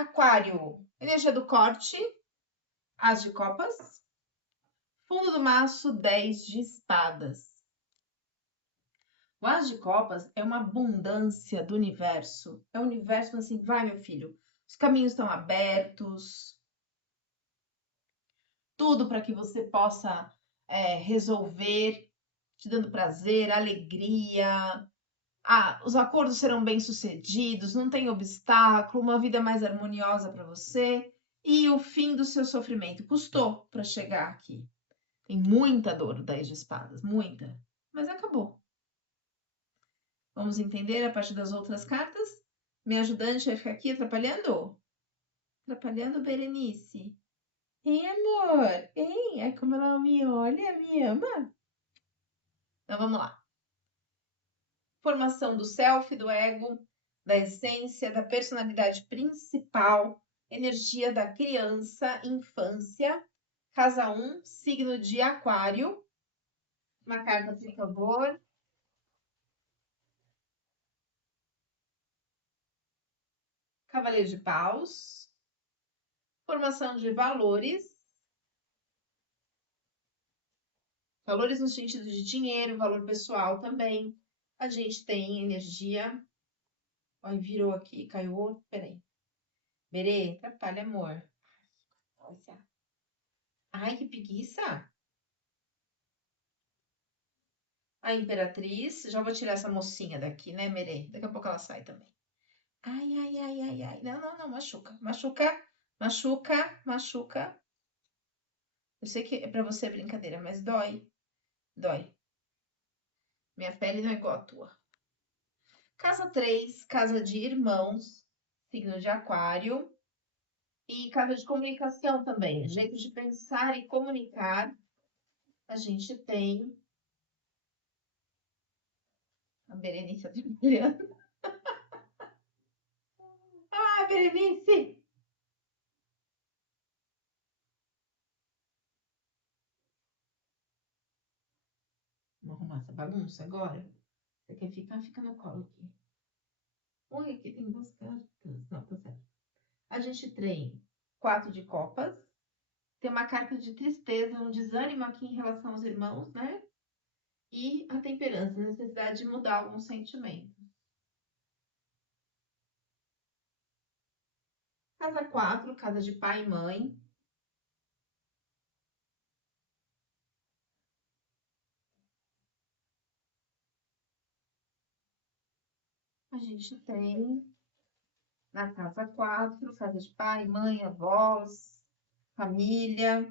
Aquário, energia do corte, as de copas. Fundo do maço, 10 de espadas. O as de copas é uma abundância do universo. É o universo assim, vai, meu filho. Os caminhos estão abertos. Tudo para que você possa resolver, te dando prazer, alegria. Os acordos serão bem-sucedidos, não tem obstáculo, uma vida mais harmoniosa para você e o fim do seu sofrimento. Custou para chegar aqui. Tem muita dor o 10 de espadas, muita, mas acabou. Vamos entender a partir das outras cartas? Minha ajudante vai ficar aqui atrapalhando? Atrapalhando, Berenice? Ei, amor! Ei, é como ela me olha, me ama. Então vamos lá. Formação do self, do ego, da essência, da personalidade principal, energia da criança, infância. Casa 1, signo de Aquário. Uma carta, por favor. Cavaleiro de Paus. Formação de valores. Valores no sentido de dinheiro, valor pessoal também. A gente tem energia. Olha, virou aqui, caiu outro. Peraí. Berê, atrapalha, amor. Ai, que preguiça. A Imperatriz. Já vou tirar essa mocinha daqui, né, Merê? Daqui a pouco ela sai também. Ai, ai, ai, ai, ai. Não, não, não, machuca. Machuca, machuca, machuca. Eu sei que pra você é brincadeira, mas dói. Dói. Minha pele não é igual a tua. Casa 3, casa de irmãos, signo de Aquário. E casa de comunicação também, jeito de pensar e comunicar. A gente tem a Berenice atrapalhando. Ah, Berenice! Vamos arrumar essa bagunça agora? Você quer ficar? Fica no colo aqui. Oi, aqui tem duas cartas. Não, tá certo. A gente tem 4 de copas. Tem uma carta de tristeza, um desânimo aqui em relação aos irmãos, né? E a temperança, a necessidade de mudar algum sentimento. Casa 4, casa de pai e mãe. A gente tem na casa 4, casa de pai, mãe, avós, família.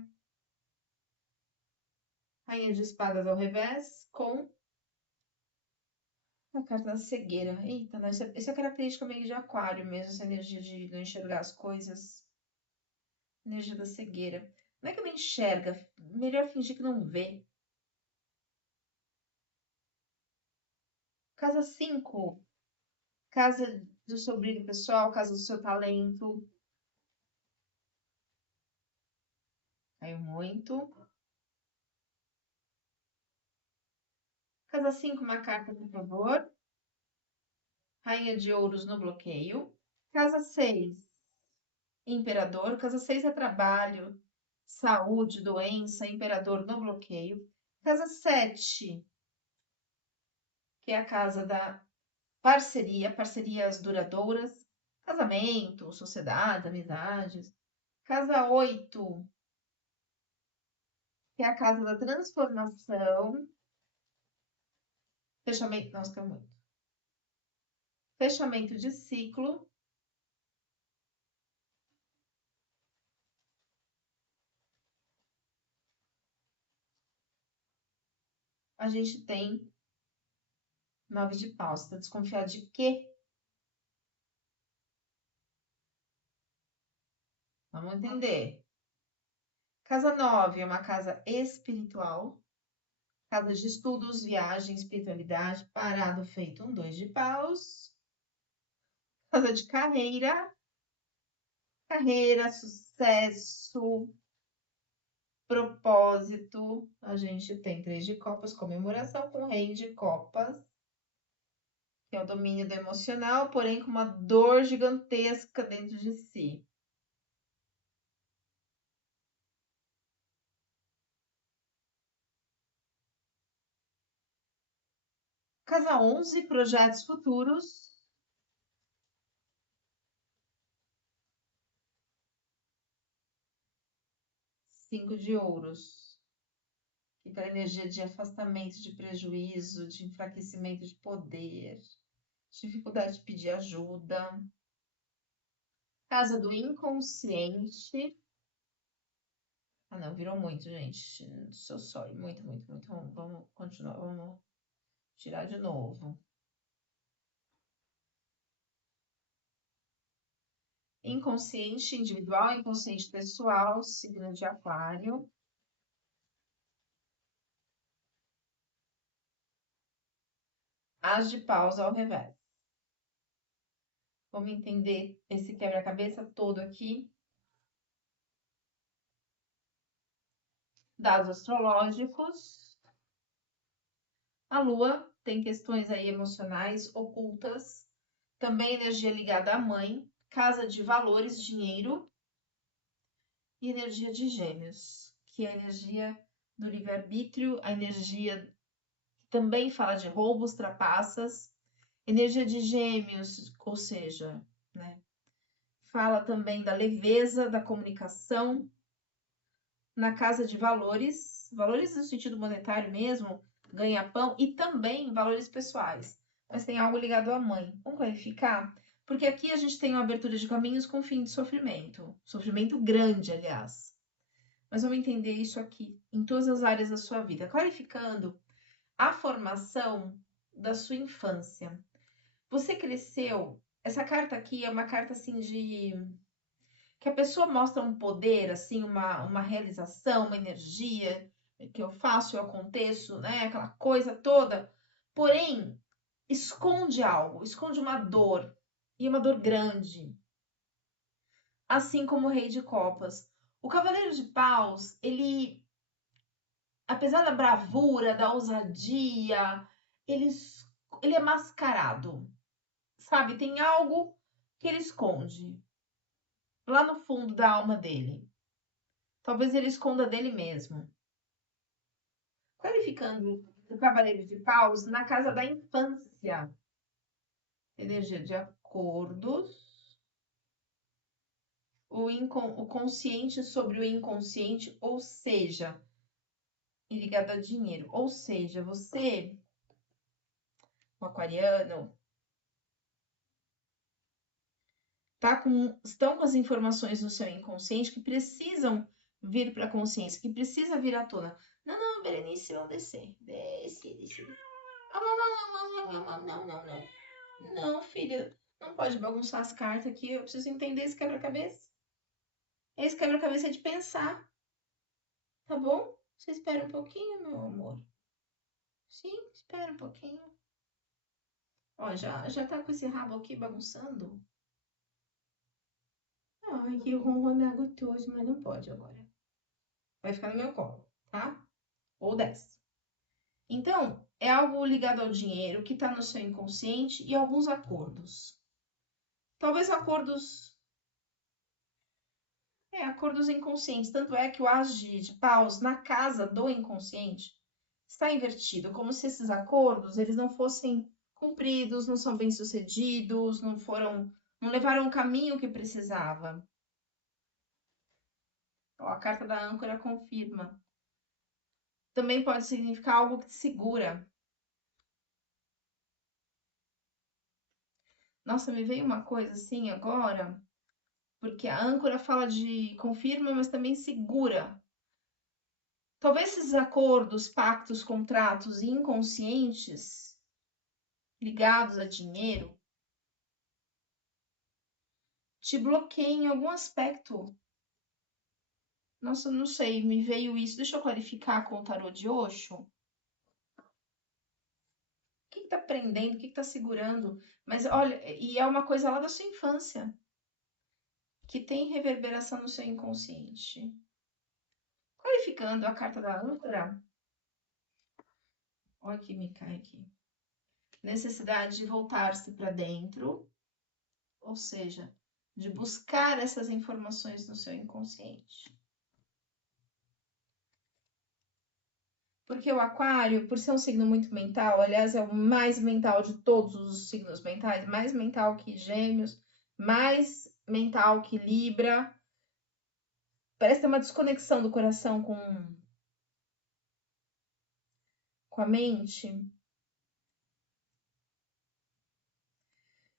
Rainha de espadas ao revés, com a carta da cegueira. Eita, né? Essa é característica meio de aquário mesmo, essa energia de não enxergar as coisas. Energia da cegueira. Não é que não enxerga, melhor fingir que não vê. Casa 5, casa do seu brilho pessoal, casa do seu talento. Caiu muito. Casa 5, uma carta, por favor. Rainha de ouros no bloqueio. Casa 6, imperador. Casa 6 é trabalho, saúde, doença, imperador no bloqueio. Casa 7, que é a casa da parceria, parcerias duradouras, casamento, sociedade, amizades. Casa 8, que é a casa da transformação, fechamento, nossa, que é muito. Fechamento de ciclo. A gente tem 9 de paus. Tá desconfiado de quê? Vamos entender. Casa 9 é uma casa espiritual. Casa de estudos, viagem, espiritualidade, parado feito, 2 de paus. Casa de carreira, carreira, sucesso, propósito. A gente tem 3 de copas, comemoração com rei de copas. que é o domínio do emocional, porém com uma dor gigantesca dentro de si. Casa 11, projetos futuros. 5 de ouros. Aquela energia de afastamento, de prejuízo, de enfraquecimento de poder, dificuldade de pedir ajuda. Casa do inconsciente. Ah, não, virou muito, gente. So sorry. Muito, muito, muito. Vamos continuar. Vamos tirar de novo. Inconsciente individual, inconsciente pessoal, signo de Aquário. As de paus ao revés. Vamos entender esse quebra-cabeça todo aqui. Dados astrológicos. A Lua tem questões aí emocionais ocultas. Também energia ligada à mãe. Casa de valores, dinheiro. E energia de Gêmeos, que é a energia do livre-arbítrio, a energia que também fala de roubos, trapaças. Energia de Gêmeos, ou seja, né, fala também da leveza, da comunicação. Na casa de valores, valores no sentido monetário mesmo, ganha-pão, e também valores pessoais. Mas tem algo ligado à mãe. Vamos clarificar? Porque aqui a gente tem uma abertura de caminhos com fim de sofrimento. Sofrimento grande, aliás. Mas vamos entender isso aqui, em todas as áreas da sua vida. Clarificando a formação da sua infância. Você cresceu. Essa carta aqui é uma carta assim de que a pessoa mostra um poder, assim, uma realização, uma energia, que eu faço, eu aconteço, né? Aquela coisa toda. Porém, esconde algo, esconde uma dor, e uma dor grande. Assim como o Rei de Copas. O Cavaleiro de Paus, ele, apesar da bravura, da ousadia, ele, ele é mascarado, sabe? Tem algo que ele esconde lá no fundo da alma dele. Talvez ele esconda dele mesmo. Clarificando o Cavaleiro de Paus na casa da infância. Energia de acordos. O consciente sobre o inconsciente, ou seja, ligado a dinheiro. Ou seja, você, o aquariano, estão com as informações no seu inconsciente que precisam vir para a consciência, que precisa vir à tona. Não, não, Berenice, vamos descer. Desce, desce. Não, não, não, não, não, não, não, não. Não, filha, não pode bagunçar as cartas aqui. Eu preciso entender esse quebra-cabeça. Esse quebra-cabeça é de pensar, tá bom? Você espera um pouquinho, meu amor. Sim, espera um pouquinho. Ó, já tá com esse rabo aqui bagunçando. Ai, que ronronar gostoso, mas não pode agora. Vai ficar no meu colo, tá? Ou desce. Então, é algo ligado ao dinheiro que tá no seu inconsciente e alguns acordos. Talvez acordos. Acordos inconscientes. Tanto é que o as de paus na casa do inconsciente está invertido, como se esses acordos eles não fossem cumpridos, não são bem-sucedidos, não levaram o caminho que precisava. Ó, a carta da âncora confirma. Também pode significar algo que te segura. Nossa, me veio uma coisa assim agora, porque a âncora fala de confirma, mas também segura. Talvez esses acordos, pactos, contratos inconscientes ligados a dinheiro te bloqueiem em algum aspecto. Nossa, não sei, me veio isso. Deixa eu clarificar com o tarô de Osho. O que que tá prendendo? O que que tá segurando? Mas olha, e é uma coisa lá da sua infância, que tem reverberação no seu inconsciente. Clarificando a carta da âncora. Olha que me cai aqui. necessidade de voltar-se para dentro, ou seja, de buscar essas informações no seu inconsciente. Porque o aquário, por ser um signo muito mental, aliás, é o mais mental de todos os signos mentais, mais mental que Gêmeos, mais mental que Libra. Parece ter uma desconexão do coração com a mente.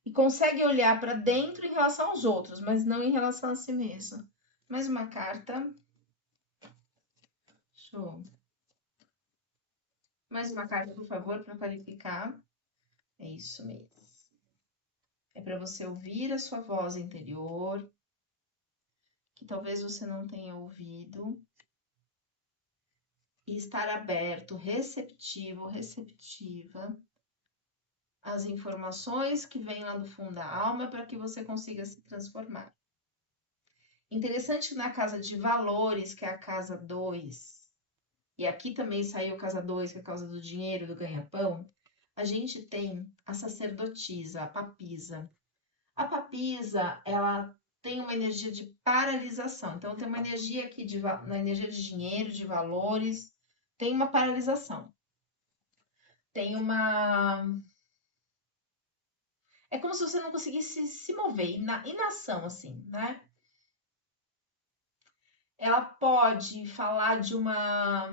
E consegue olhar para dentro em relação aos outros, mas não em relação a si mesmo. Mais uma carta. Show. Mais uma carta, por favor, para qualificar. É isso mesmo. É para você ouvir a sua voz interior, que talvez você não tenha ouvido, e estar aberto, receptivo, receptiva às informações que vêm lá do fundo da alma para que você consiga se transformar. Interessante que na casa de valores, que é a casa 2, e aqui também saiu a casa 2, que é a casa do dinheiro, do ganha-pão, a gente tem a sacerdotisa, a papisa. A papisa, ela tem uma energia de paralisação. Então, tem uma energia aqui na energia de dinheiro, de valores, tem uma paralisação. Tem uma. É como se você não conseguisse se mover, inação, assim, né? Ela pode falar de uma.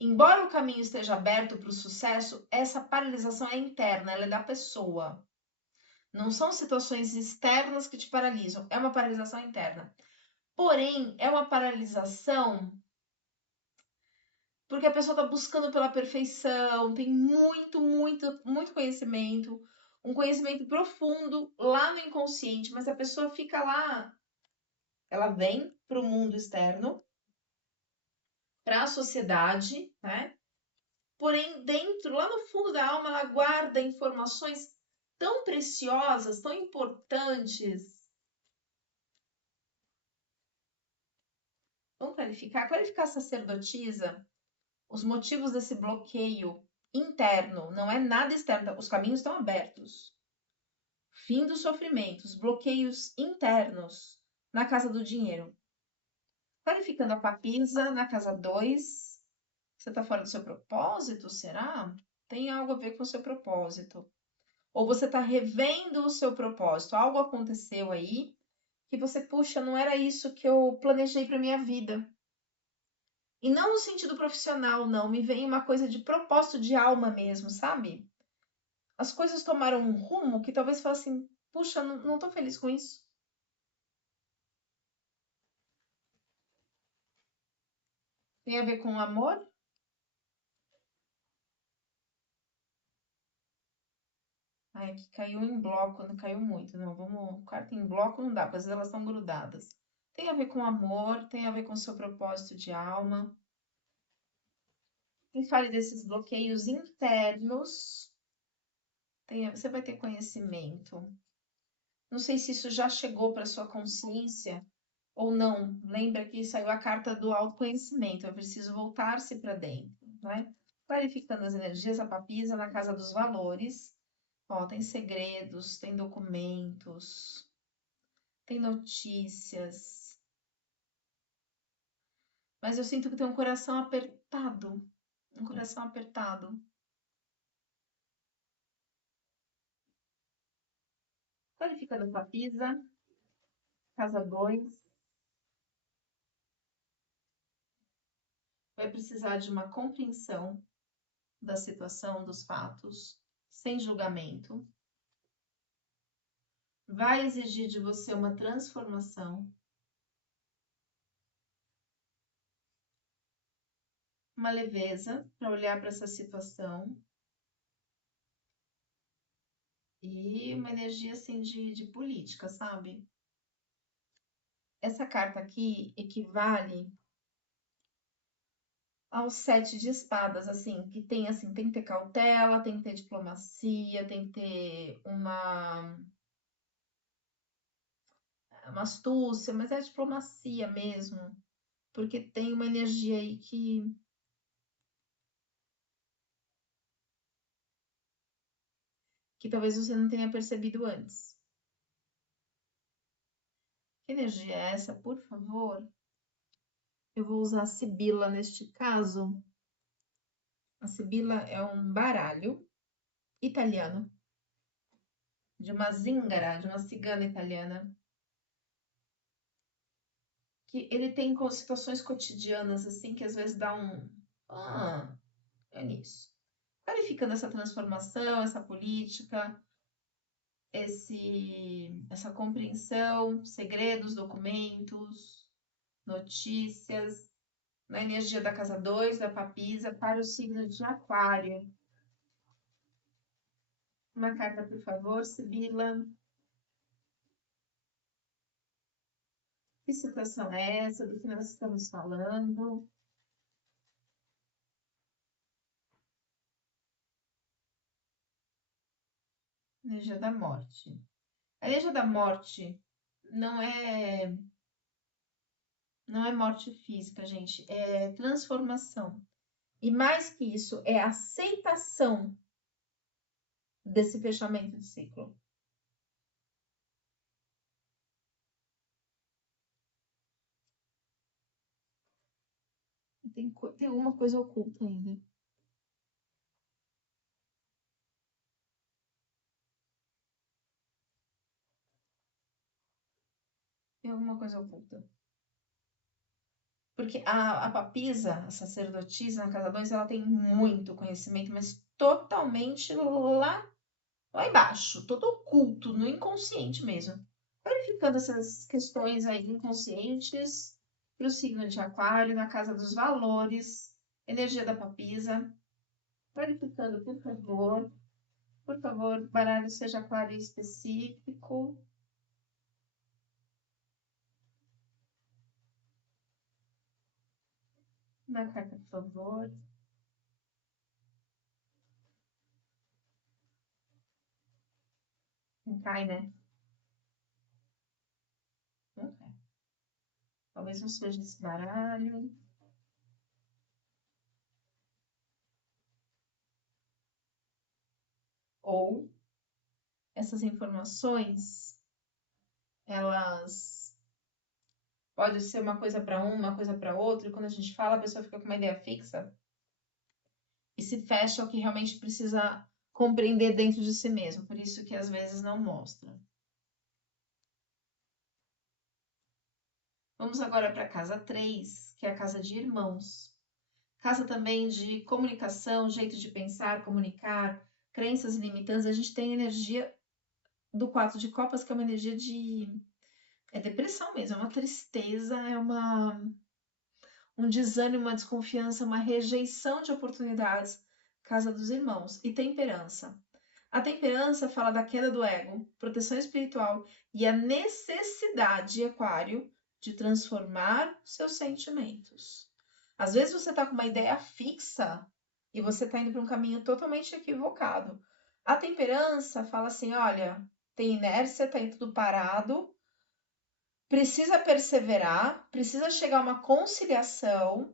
Embora o caminho esteja aberto para o sucesso, essa paralisação é interna, ela é da pessoa. Não são situações externas que te paralisam, é uma paralisação interna. Porém, é uma paralisação porque a pessoa está buscando pela perfeição, tem muito conhecimento, um conhecimento profundo lá no inconsciente, mas a pessoa fica lá, ela vem para o mundo externo, para a sociedade, né? Porém, dentro, lá no fundo da alma, ela guarda informações tão preciosas, tão importantes. Vamos clarificar? Clarificar a sacerdotisa, os motivos desse bloqueio interno, não é nada externo, os caminhos estão abertos. Fim dos sofrimentos, bloqueios internos na casa do dinheiro. Clarificando a papisa na casa 2. Você está fora do seu propósito, será? Tem algo a ver com o seu propósito. Ou você está revendo o seu propósito. Algo aconteceu aí que você, puxa, não era isso que eu planejei para minha vida. E não no sentido profissional, não. Me vem uma coisa de propósito de alma mesmo, sabe? As coisas tomaram um rumo que talvez fale assim, puxa, não tô feliz com isso. Tem a ver com amor? Ai, aqui caiu em bloco, não caiu muito. Não, vamos. Carta em bloco não dá, porque às vezes elas estão grudadas. Tem a ver com amor, tem a ver com seu propósito de alma. E fale desses bloqueios internos. Você vai ter conhecimento. Não sei se isso já chegou para sua consciência ou não. Lembra que saiu a carta do autoconhecimento. É preciso voltar-se para dentro, né? Clarificando as energias, a papisa na casa dos valores. Ó, tem segredos, tem documentos, tem notícias. Mas eu sinto que tem um coração apertado. Um coração apertado. Clarificando a papisa, casa 2. Vai precisar de uma compreensão da situação, dos fatos, sem julgamento. Vai exigir de você uma transformação, uma leveza para olhar para essa situação e uma energia assim de política, sabe? Essa carta aqui equivale ao 7 de espadas, assim, que tem assim, tem que ter cautela, tem que ter diplomacia, tem que ter uma astúcia, mas é diplomacia mesmo, porque tem uma energia aí que que talvez você não tenha percebido antes. Que energia é essa, por favor? Eu vou usar a Sibila neste caso. A Sibila é um baralho italiano, de uma zingara, de uma cigana italiana, que ele tem situações cotidianas assim que às vezes dá um é nisso. Clarificando essa transformação, essa política, essa compreensão, segredos, documentos, notícias, na energia da casa 2 da papisa, para o signo de Aquário. Uma carta, por favor, Sibila. Que situação é essa? Do que nós estamos falando? Energia da morte. A energia da morte não é não é morte física, gente, é transformação. E mais que isso, é aceitação desse fechamento de ciclo. Tem alguma coisa oculta ainda. Tem alguma coisa oculta. Porque a papisa, a sacerdotisa na casa 2, ela tem muito conhecimento, mas totalmente lá embaixo, todo oculto, no inconsciente mesmo. Verificando essas questões aí inconscientes para o signo de Aquário, na casa dos valores, energia da papisa. Verificando, por favor, baralho seja claro e específico. Na carta, por favor. Não cai, né? Não cai. Talvez não seja esse baralho. Ou essas informações, elas pode ser uma coisa para uma coisa para outra, e quando a gente fala, a pessoa fica com uma ideia fixa e se fecha ao que realmente precisa compreender dentro de si mesmo, por isso que às vezes não mostra. Vamos agora para a casa 3, que é a casa de irmãos. Casa também de comunicação, jeito de pensar, comunicar, crenças limitantes. A gente tem energia do 4 de copas, que é uma energia de depressão mesmo, é uma tristeza, um desânimo, uma desconfiança, uma rejeição de oportunidades. Casa dos irmãos. E temperança. A temperança fala da queda do ego, proteção espiritual e a necessidade, Aquário, de transformar seus sentimentos. Às vezes você está com uma ideia fixa e você está indo para um caminho totalmente equivocado. A temperança fala assim: olha, tem inércia, está em tudo parado, precisa perseverar, precisa chegar a uma conciliação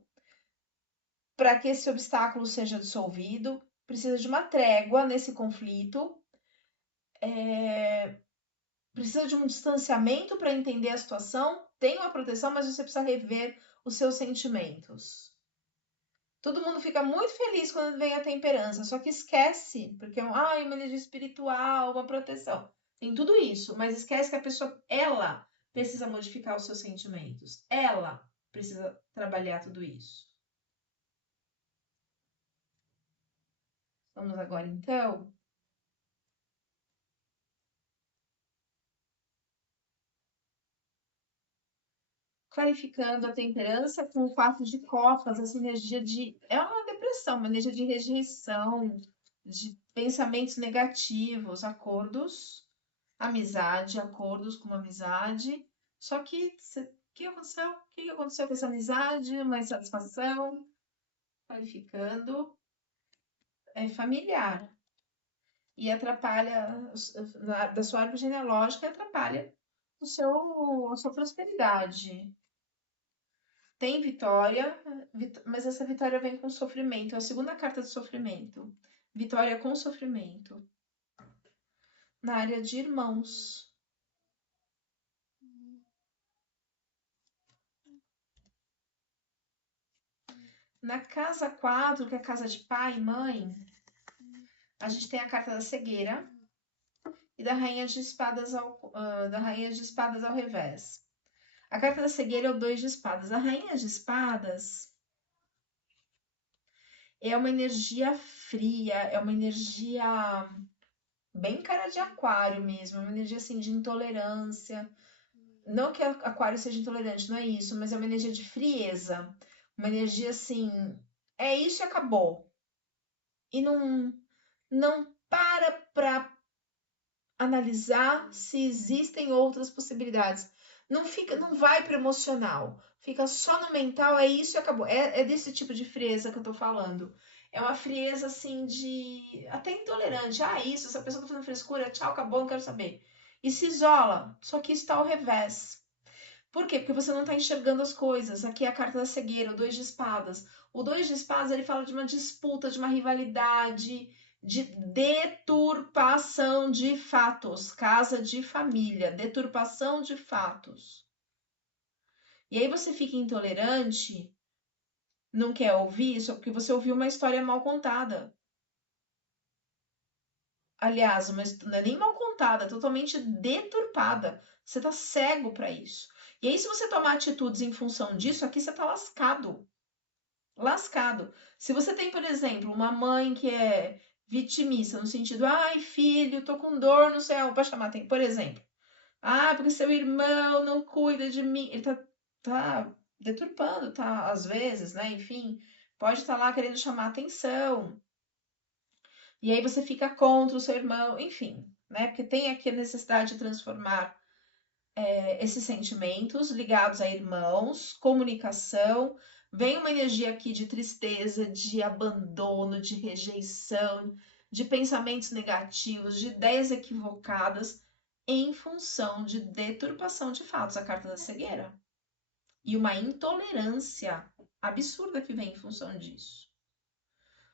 para que esse obstáculo seja dissolvido, precisa de uma trégua nesse conflito, precisa de um distanciamento para entender a situação, tem uma proteção, mas você precisa rever os seus sentimentos. Todo mundo fica muito feliz quando vem a temperança, só que esquece, porque é uma energia espiritual, uma proteção. Tem tudo isso, mas esquece que a pessoa, ela precisa modificar os seus sentimentos. Ela precisa trabalhar tudo isso. Vamos agora, então, clarificando a temperança com o 4 de copas, essa energia de. É uma depressão, uma energia de rejeição, de pensamentos negativos, acordos, amizade, acordos com amizade. Só que, o que aconteceu? O que aconteceu com essa amizade? Uma insatisfação? Qualificando. É familiar. E atrapalha, da sua árvore genealógica, atrapalha a sua prosperidade. Tem vitória, mas essa vitória vem com sofrimento. É a segunda carta de sofrimento. Vitória com sofrimento. na área de irmãos. Na casa 4, que é a casa de pai e mãe, a gente tem a carta da cegueira e da rainha de espadas da rainha de espadas ao revés. A carta da cegueira é o 2 de espadas. A rainha de espadas é uma energia fria, é uma energia bem cara de aquário mesmo, é uma energia assim de intolerância. Não que aquário seja intolerante, não é isso, mas é uma energia de frieza, uma energia assim, é isso e acabou. E não para analisar se existem outras possibilidades. Não fica, não vai para emocional, fica só no mental, é isso e acabou. É desse tipo de frieza que eu tô falando. É uma frieza assim de até intolerante. Ah, isso, essa pessoa tá fazendo frescura, tchau, acabou, não quero saber. E se isola, só que está ao revés. Por quê? Porque você não está enxergando as coisas. Aqui é a carta da cegueira, o 2 de espadas. O 2 de espadas, ele fala de uma disputa, de uma rivalidade, de deturpação de fatos. Casa de família, deturpação de fatos. E aí você fica intolerante, não quer ouvir isso, porque você ouviu uma história mal contada. Aliás, não é nem mal contada, é totalmente deturpada. Você tá cego para isso. E aí, se você tomar atitudes em função disso, aqui você tá lascado. Lascado. Se você tem, por exemplo, uma mãe que é vitimista, no sentido, ai, filho, tô com dor, não sei aonde, pode chamar, tem, por exemplo, ah, porque seu irmão não cuida de mim, ele tá deturpando, tá, às vezes, né, enfim, pode estar lá querendo chamar atenção, e aí você fica contra o seu irmão, enfim, né, porque tem aqui a necessidade de transformar esses sentimentos ligados a irmãos, comunicação. Vem uma energia aqui de tristeza, de abandono, de rejeição, de pensamentos negativos, de ideias equivocadas, em função de deturpação de fatos, a carta da cegueira. E uma intolerância absurda que vem em função disso.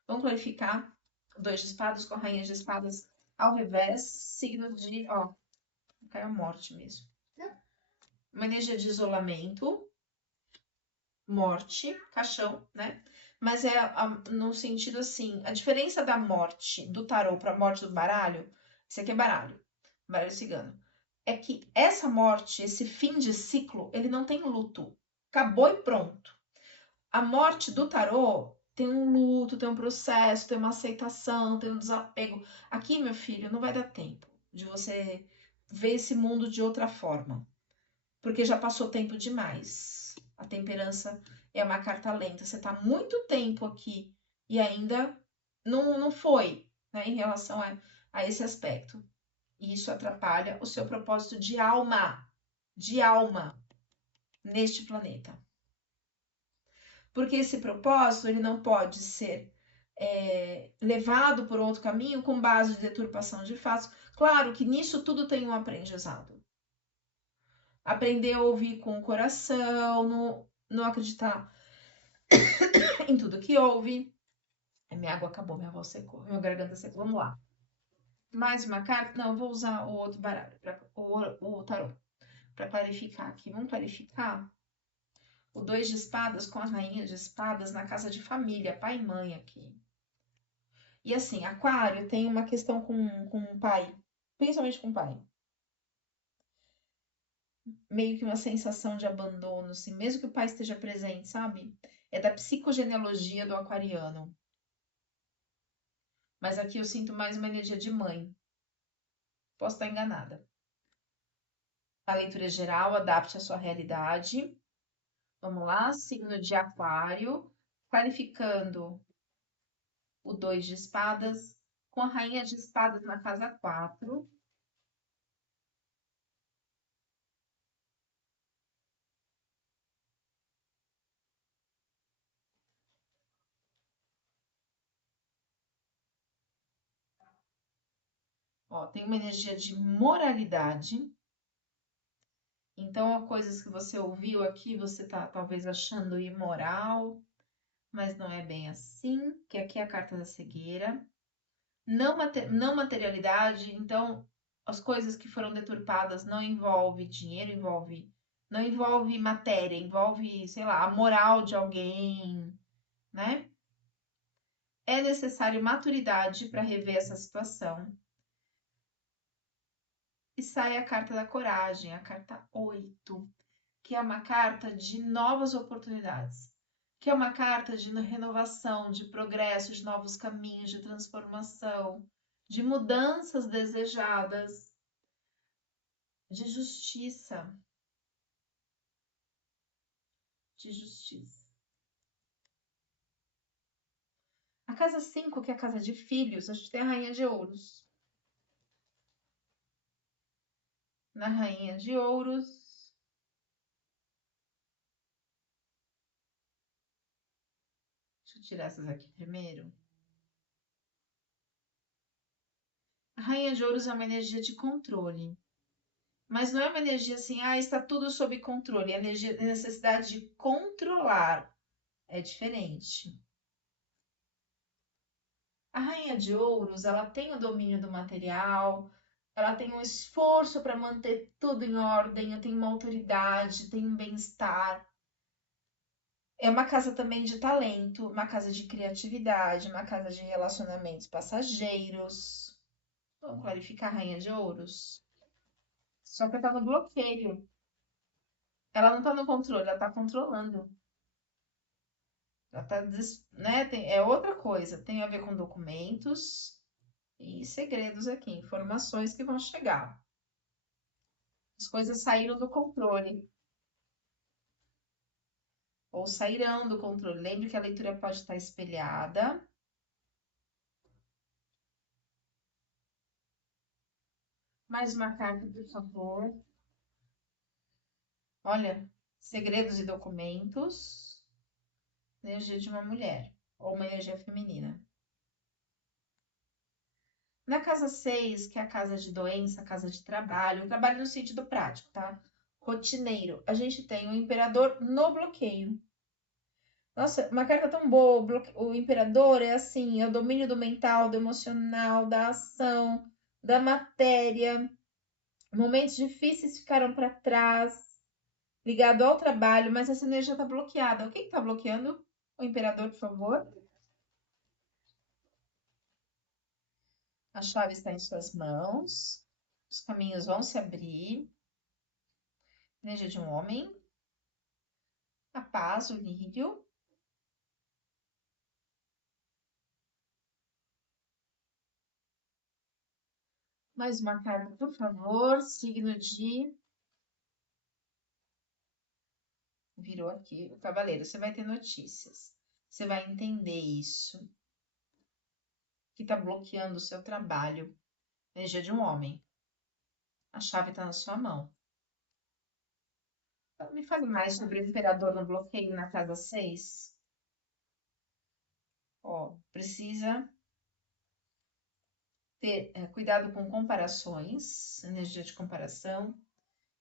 Vamos clarificar: 2 de espadas com a rainha de espadas ao revés, signo de, ó, caiu a morte mesmo. Uma energia de isolamento, morte, caixão, né? Mas é no sentido assim, a diferença da morte do tarô para a morte do baralho, esse aqui é baralho cigano, é que essa morte, esse fim de ciclo, ele não tem luto. Acabou e pronto. A morte do tarô tem um luto, tem um processo, tem uma aceitação, tem um desapego. Aqui, meu filho, não vai dar tempo de você ver esse mundo de outra forma, porque já passou tempo demais. A temperança é uma carta lenta. Você está muito tempo aqui e ainda não foi, né, em relação a esse aspecto. E isso atrapalha o seu propósito de alma neste planeta. Porque esse propósito ele não pode ser levado por outro caminho com base de deturpação de fatos. Claro que nisso tudo tem um aprendizado. Aprender a ouvir com o coração, não acreditar em tudo que ouve. Minha água acabou, minha voz secou, minha garganta secou. Vamos lá. Mais uma carta? Não, eu vou usar o outro baralho, o tarô, para clarificar aqui. Vamos clarificar o 2 de espadas com as rainhas de espadas na casa de família, pai e mãe aqui. E assim, Aquário tem uma questão com o pai, principalmente com o pai. Meio que uma sensação de abandono, assim, mesmo que o pai esteja presente, sabe? É da psicogenealogia do aquariano. Mas aqui eu sinto mais uma energia de mãe. Posso estar enganada. A leitura é geral, adapte à sua realidade. Vamos lá, signo de Aquário, qualificando o 2 de espadas com a rainha de espadas na casa 4. Ó, tem uma energia de moralidade. Então, há coisas que você ouviu aqui, você tá talvez achando imoral, mas não é bem assim, que aqui é a carta da cegueira. Não materialidade, então as coisas que foram deturpadas não envolve dinheiro, não envolve matéria, envolve, sei lá, a moral de alguém, né? É necessário maturidade para rever essa situação. E sai a carta da coragem, a carta 8, que é uma carta de novas oportunidades, que é uma carta de renovação, de progresso, de novos caminhos, de transformação, de mudanças desejadas, de justiça, de justiça. A casa 5, que é a casa de filhos, a gente tem a Rainha de Ouros. Na Rainha de Ouros, deixa eu tirar essas aqui primeiro. A Rainha de Ouros é uma energia de controle. Mas não é uma energia assim, está tudo sob controle. É a energia, a necessidade de controlar é diferente. A Rainha de Ouros, ela tem o domínio do material, ela tem um esforço para manter tudo em ordem, tem uma autoridade, tem um bem-estar. É uma casa também de talento, uma casa de criatividade, uma casa de relacionamentos passageiros. Vamos clarificar a Rainha de Ouros? Só que ela tá no bloqueio. Ela não tá no controle, ela tá controlando. Ela tá, né? É outra coisa. Tem a ver com documentos e segredos aqui, informações que vão chegar. As coisas saíram do controle ou sairão do controle. Lembre que a leitura pode estar espelhada. Mais uma carta, por favor. Olha, segredos e documentos. Energia de uma mulher ou uma energia feminina. Na casa 6, que é a casa de doença, a casa de trabalho no sentido prático, tá? Rotineiro, a gente tem o imperador no bloqueio. Nossa, uma carta tão boa. O imperador é assim, é o domínio do mental, do emocional, da ação, da matéria. Momentos difíceis ficaram para trás, ligado ao trabalho, mas essa energia está bloqueada. O que está bloqueando? O imperador, por favor. A chave está em suas mãos. Os caminhos vão se abrir. Energia de um homem. A paz, o lírio. Mais uma carta, por favor. Signo de. Virou aqui o cavaleiro. Você vai ter notícias. Você vai entender isso. Que está bloqueando o seu trabalho. Energia de um homem. A chave está na sua mão. Então, me fale mais sobre o imperador no bloqueio na casa 6. Ó, precisa ter cuidado com comparações, energia de comparação,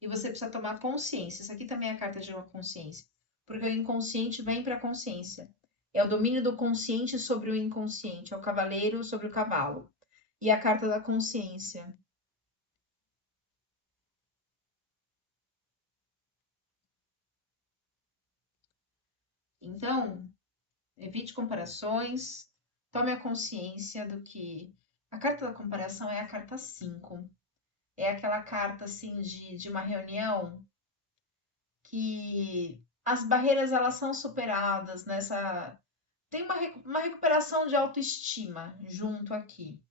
e você precisa tomar consciência. Isso aqui também é a carta de uma consciência, porque o inconsciente vem para a consciência. É o domínio do consciente sobre o inconsciente, é o cavaleiro sobre o cavalo. E a carta da consciência. Então, evite comparações, tome a consciência do que. A carta da comparação é a carta 5. É aquela carta assim de uma reunião que as barreiras elas são superadas nessa. Tem uma recuperação de autoestima junto aqui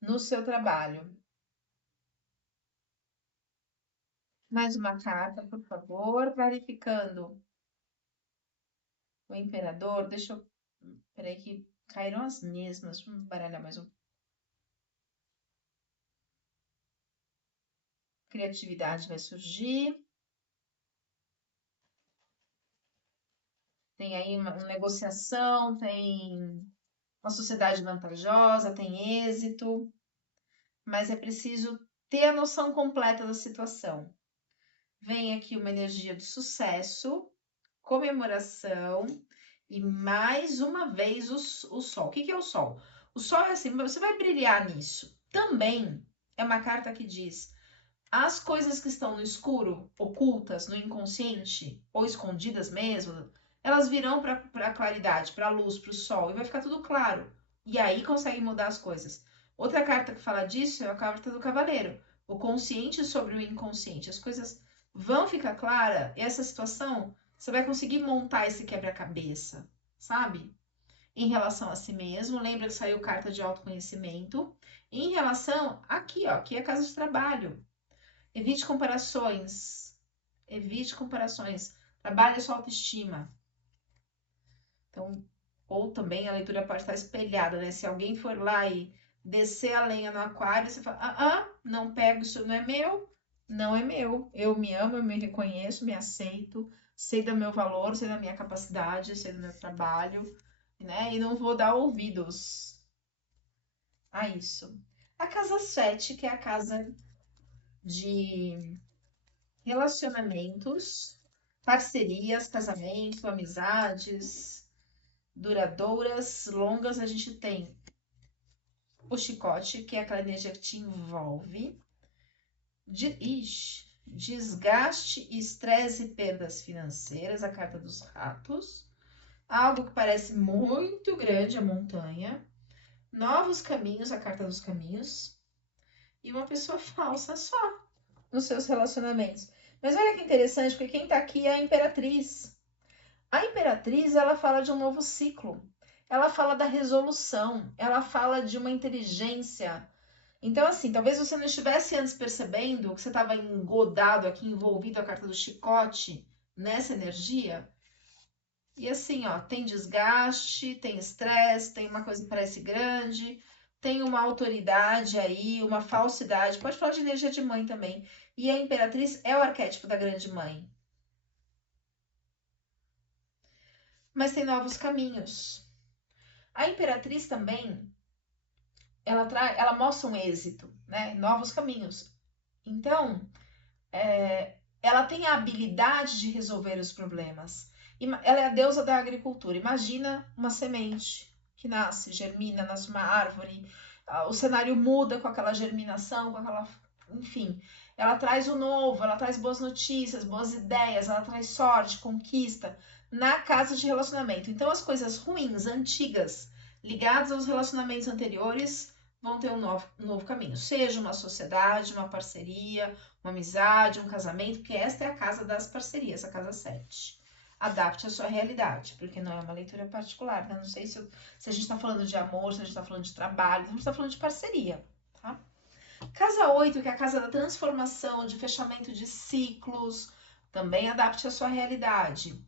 no seu trabalho. Mais uma carta, por favor, clarificando o imperador. Deixa eu. Peraí, que caíram as mesmas. Vamos baralhar mais um. Criatividade vai surgir. Tem aí uma negociação, tem uma sociedade vantajosa, tem êxito, mas é preciso ter a noção completa da situação. Vem aqui uma energia de sucesso, comemoração e mais uma vez o sol. O que é o sol? O sol é assim, você vai brilhar nisso. Também é uma carta que diz: as coisas que estão no escuro, ocultas, no inconsciente, ou escondidas mesmo, elas virão para a claridade, para a luz, para o sol, e vai ficar tudo claro. E aí consegue mudar as coisas. Outra carta que fala disso é a carta do cavaleiro. O consciente sobre o inconsciente. As coisas vão ficar claras, e essa situação, você vai conseguir montar esse quebra-cabeça, sabe? Em relação a si mesmo, lembra que saiu carta de autoconhecimento. Em relação, aqui, ó, aqui é a casa de trabalho. Evite comparações. Evite comparações. Trabalhe a sua autoestima. Então, ou também a leitura pode estar espelhada, né? Se alguém for lá e descer a lenha no aquário, você fala: não pego, isso não é meu. Não é meu. Eu me amo, eu me reconheço, me aceito, sei do meu valor, sei da minha capacidade, sei do meu trabalho, né? E não vou dar ouvidos a isso. A casa 7, que é a casa de relacionamentos, parcerias, casamento, amizades duradouras, longas, a gente tem o chicote, que é aquela energia que te envolve, desgaste, estresse e perdas financeiras, a carta dos ratos, algo que parece muito grande, a montanha, novos caminhos, a carta dos caminhos, e uma pessoa falsa só nos seus relacionamentos. Mas olha que interessante, porque quem tá aqui é a Imperatriz. A Imperatriz, ela fala de um novo ciclo. Ela fala da resolução, ela fala de uma inteligência. Então, assim, talvez você não estivesse antes percebendo que você estava engodado aqui, envolvido a carta do chicote nessa energia. E assim, ó, tem desgaste, tem estresse, tem uma coisa que parece grande, tem uma autoridade aí, uma falsidade. Pode falar de energia de mãe também. E a Imperatriz é o arquétipo da grande mãe. Mas tem novos caminhos. A Imperatriz também, ela mostra um êxito, né? Novos caminhos. Então, ela tem a habilidade de resolver os problemas. Ela é a deusa da agricultura. Imagina uma semente que nasce, germina, nasce uma árvore. O cenário muda com aquela germinação, com aquela. Enfim, ela traz o novo, ela traz boas notícias, boas ideias, ela traz sorte, conquista na casa de relacionamento. Então, as coisas ruins, antigas, ligadas aos relacionamentos anteriores, vão ter um novo caminho. Seja uma sociedade, uma parceria, uma amizade, um casamento, porque esta é a casa das parcerias, a casa 7. Adapte a sua realidade, porque não é uma leitura particular, né? Não sei se a gente está falando de amor, se a gente está falando de trabalho, se a gente está falando de parceria, tá? Casa 8, que é a casa da transformação, de fechamento de ciclos, também adapte a sua realidade.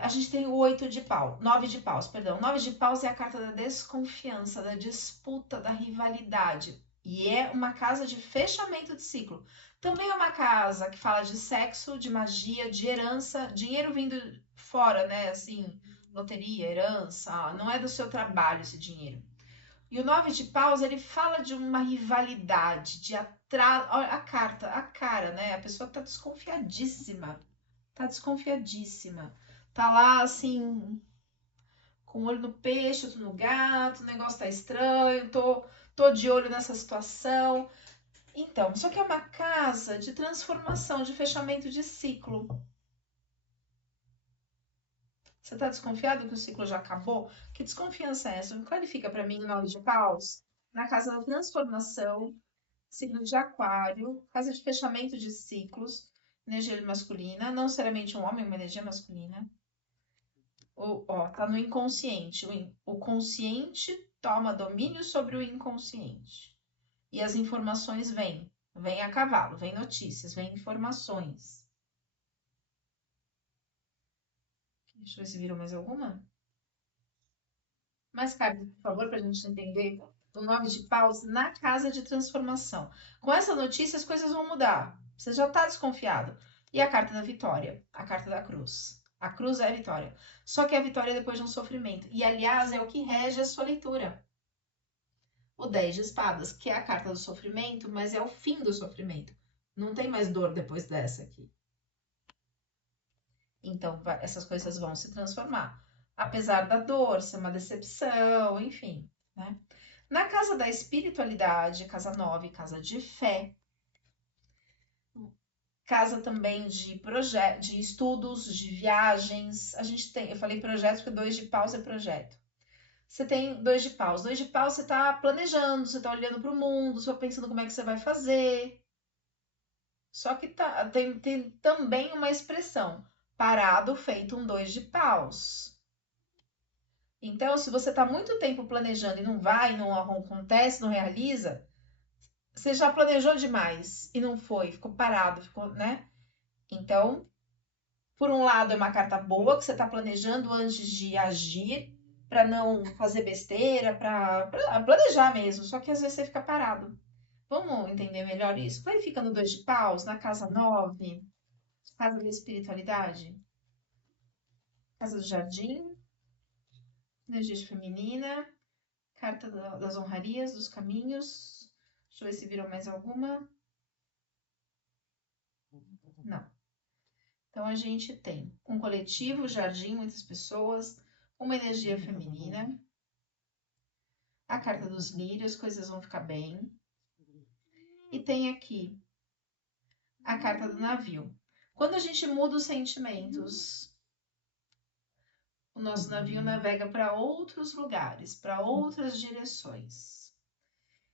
A gente tem o 8 de pau, 9 de paus, perdão. 9 de paus é a carta da desconfiança, da disputa, da rivalidade. E é uma casa de fechamento de ciclo. Também é uma casa que fala de sexo, de magia, de herança, dinheiro vindo fora, né? Assim, loteria, herança, não é do seu trabalho esse dinheiro. E o 9 de paus, ele fala de uma rivalidade, de atraso. Olha a carta, a cara, né? A pessoa tá desconfiadíssima. Tá desconfiadíssima. Tá lá assim, com o olho no peixe, outro no gato, o negócio tá estranho, tô de olho nessa situação. Então, só que é uma casa de transformação, de fechamento de ciclo. Você tá desconfiado que o ciclo já acabou? Que desconfiança é essa? Me clarifica para mim o 9 de paus. Na casa da transformação, signo de aquário, casa de fechamento de ciclos, energia masculina, não necessariamente um homem, uma energia masculina. Tá no inconsciente. O consciente toma domínio sobre o inconsciente. E as informações vêm. Vêm a cavalo, vêm notícias, vêm informações. Deixa eu ver se viram mais alguma. Mais cartas, por favor, para a gente entender o 9 de paus na casa de transformação. Com essa notícia, as coisas vão mudar. Você já está desconfiado. E a carta da vitória, a carta da cruz. A cruz é a vitória. Só que é a vitória depois de um sofrimento. E, aliás, é o que rege a sua leitura. O 10 de espadas, que é a carta do sofrimento, mas é o fim do sofrimento. Não tem mais dor depois dessa aqui. Então, essas coisas vão se transformar. apesar da dor, ser uma decepção, enfim, né? Na casa da espiritualidade, casa 9, casa de fé, casa também de projetos, de estudos, de viagens. A gente tem, eu falei projeto porque 2 de paus é projeto. Você tem 2 de paus. 2 de paus você está planejando, você está olhando para o mundo, você está pensando como é que você vai fazer. Só que tem também uma expressão, parado feito um 2 de paus. Então, se você está muito tempo planejando e não vai, não acontece, não realiza, você já planejou demais e não foi, ficou parado, ficou, né? Então, por um lado, é uma carta boa que você está planejando antes de agir, para não fazer besteira, para planejar mesmo. Só que às vezes você fica parado. Vamos entender melhor isso? Clarifica no 2 de paus, na casa 9, casa da espiritualidade, casa do jardim, energia feminina, carta das honrarias, dos caminhos. Deixa eu ver se virou mais alguma. Não. Então a gente tem um coletivo, jardim, muitas pessoas, uma energia feminina, a carta dos lírios, coisas vão ficar bem. E tem aqui a carta do navio. Quando a gente muda os sentimentos, o nosso navio navega para outros lugares, para outras direções.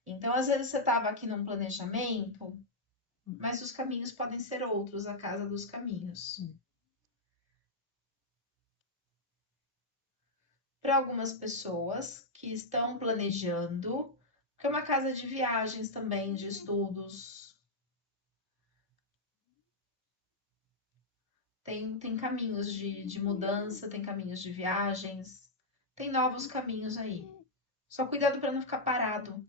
Então, às vezes você estava aqui num planejamento, mas os caminhos podem ser outros, a casa dos caminhos. Para algumas pessoas que estão planejando, porque é uma casa de viagens também, de estudos. Tem caminhos de mudança, tem caminhos de viagens, tem novos caminhos aí. Só cuidado para não ficar parado,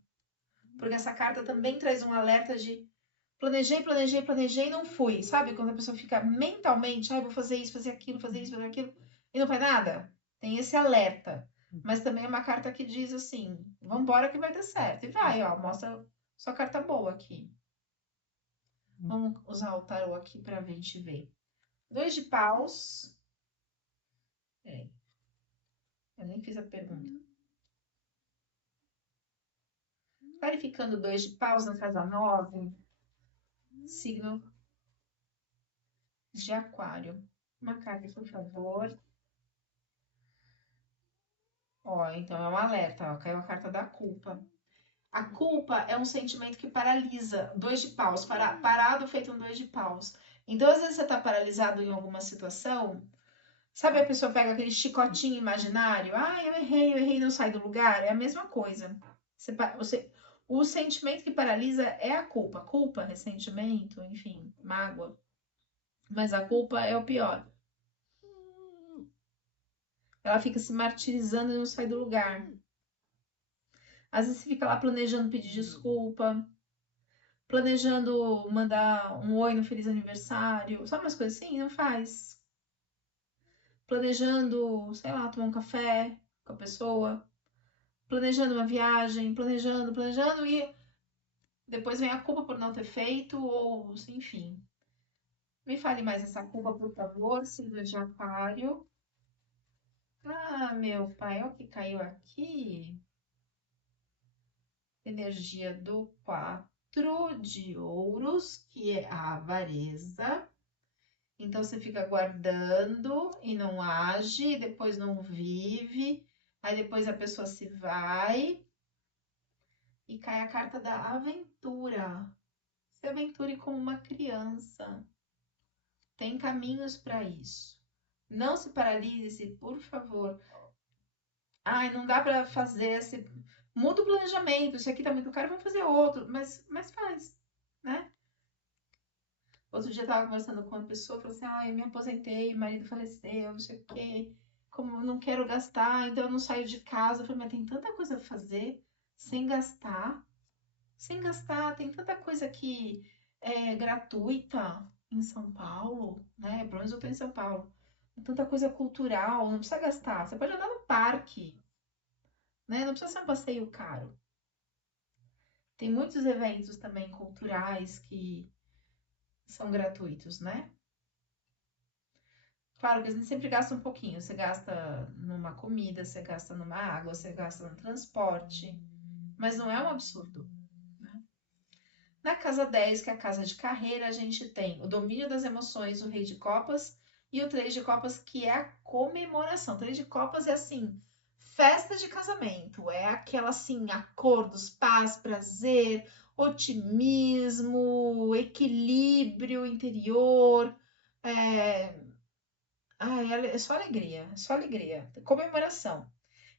porque essa carta também traz um alerta de planejei, planejei, planejei e não fui. Sabe quando a pessoa fica mentalmente, vou fazer isso, fazer aquilo, fazer isso, fazer aquilo, e não faz nada? Tem esse alerta. Mas também é uma carta que diz assim: vambora que vai dar certo. E vai, ó, mostra sua carta boa aqui. Vamos usar o tarô aqui para a gente ver. 2 de paus. Peraí, eu nem fiz a pergunta. Clarificando 2 de paus na casa 9, signo de aquário. Uma carta, por favor. Ó, então é um alerta, ó, caiu a carta da culpa. A culpa é um sentimento que paralisa. 2 de paus, parado feito um 2 de paus. Então, às vezes você tá paralisado em alguma situação, sabe a pessoa pega aquele chicotinho imaginário? Ah, eu errei, não sai do lugar. É a mesma coisa. O sentimento que paralisa é a culpa. Culpa, ressentimento, enfim, mágoa. Mas a culpa é o pior. Ela fica se martirizando e não sai do lugar. Às vezes você fica lá planejando pedir desculpa, planejando mandar um oi no feliz aniversário, sabe umas coisas assim? Não faz. Planejando, sei lá, tomar um café com a pessoa, planejando uma viagem, planejando e depois vem a culpa por não ter feito, ou enfim. Me fale mais essa culpa, por favor, signo de aquário. Ah, meu pai, olha o que caiu aqui. Energia do 4 de ouros, que é a avareza. Então você fica guardando e não age, depois não vive, aí depois a pessoa se vai e cai a carta da aventura. Se aventure como uma criança. Tem caminhos para isso. Não se paralise, por favor. Ai, não dá para fazer esse. Muda o planejamento. Isso aqui tá muito caro, vamos fazer outro. Mas faz, né? Outro dia eu tava conversando com uma pessoa, falou assim, eu me aposentei, marido faleceu, não sei o quê, como eu não quero gastar, então eu não saio de casa. Eu falei, mas tem tanta coisa a fazer sem gastar, tem tanta coisa que é gratuita em São Paulo, né? Pelo menos eu tô em São Paulo. Tanta coisa cultural, não precisa gastar. Você pode andar no parque, né? Não precisa ser um passeio caro. Tem muitos eventos também culturais que são gratuitos, né? Claro que a gente sempre gasta um pouquinho. Você gasta numa comida, você gasta numa água, você gasta no transporte, mas não é um absurdo, né? Na casa 10, que é a casa de carreira, a gente tem o domínio das emoções, o rei de copas, e o três de copas, que é a comemoração. O três de copas é assim, festa de casamento, é aquela assim, acordos, paz, prazer, otimismo, equilíbrio interior, é, ai, é só alegria, é só alegria, comemoração.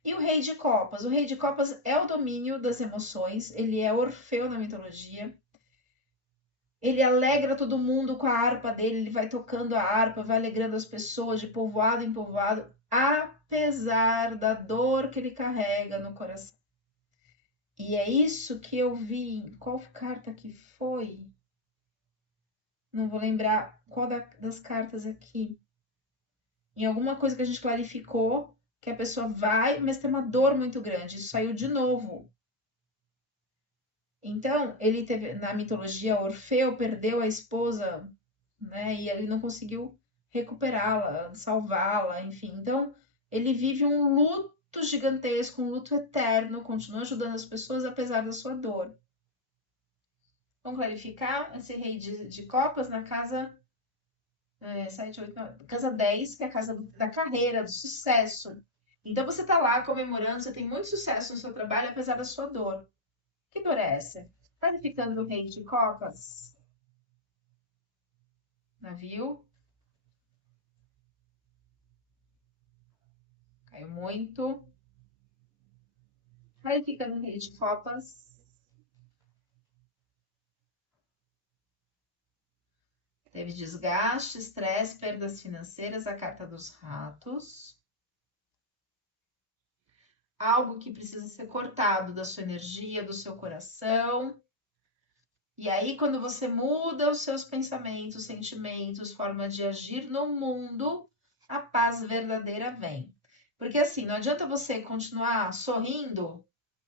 E o rei de copas? O rei de copas é o domínio das emoções, ele é Orfeu na mitologia. Ele alegra todo mundo com a harpa dele, ele vai tocando a harpa, vai alegrando as pessoas de povoado em povoado, apesar da dor que ele carrega no coração. E é isso que eu vi. Qual carta que foi? Não vou lembrar qual das cartas aqui. Em alguma coisa que a gente clarificou que a pessoa vai, mas tem uma dor muito grande. Isso saiu de novo. Então, ele teve, na mitologia, Orfeu perdeu a esposa, né? E ele não conseguiu recuperá-la, salvá-la, enfim. Então, ele vive um luto gigantesco, um luto eterno, continua ajudando as pessoas apesar da sua dor. Vamos clarificar esse rei de copas na casa 7, 8, 9, casa 10, que é a casa da carreira, do sucesso. Então você tá lá comemorando, você tem muito sucesso no seu trabalho, apesar da sua dor. Que dor é essa? Clarificando o rei de copas, navio, caiu muito. Clarificando o rei de copas, teve desgaste, estresse, perdas financeiras, a carta dos ratos. Algo que precisa ser cortado da sua energia, do seu coração. E aí, quando você muda os seus pensamentos, sentimentos, forma de agir no mundo, a paz verdadeira vem. Porque assim, não adianta você continuar sorrindo,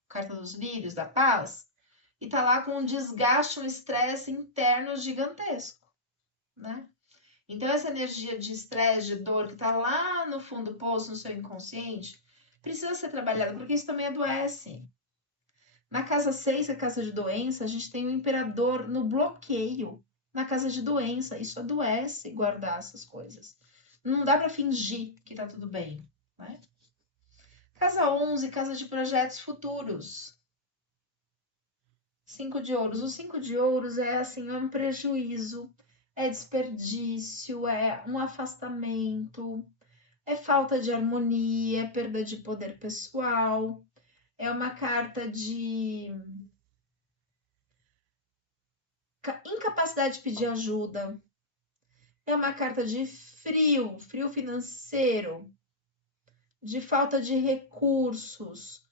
carta dos lírios, da paz, e tá lá com um desgaste, um estresse interno gigantesco, né? Então, essa energia de estresse, de dor que está lá no fundo do poço, no seu inconsciente, precisa ser trabalhada, porque isso também adoece. Na casa 6, que é a casa de doença, a gente tem o imperador no bloqueio. Na casa de doença, isso adoece guardar essas coisas. Não dá para fingir que tá tudo bem, né? Casa 11, casa de projetos futuros. 5 de ouros. O 5 de ouros é assim, é um prejuízo, é desperdício, é um afastamento, é falta de harmonia, é perda de poder pessoal, é uma carta de incapacidade de pedir ajuda, é uma carta de frio, frio financeiro, de falta de recursos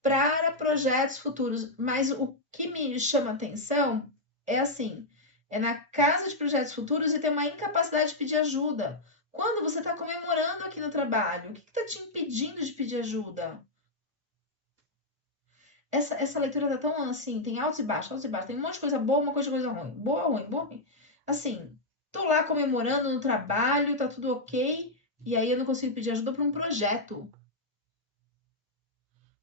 para projetos futuros. Mas o que me chama atenção é assim, é na casa de projetos futuros e tem uma incapacidade de pedir ajuda. Quando você está comemorando aqui no trabalho, o que está te impedindo de pedir ajuda? Essa leitura tá tão assim, tem altos e baixos, altos e baixos. Tem um monte de coisa boa, uma coisa ruim. Boa, ruim, boa, ruim. Assim, tô lá comemorando no trabalho, tá tudo ok, e aí eu não consigo pedir ajuda para um projeto.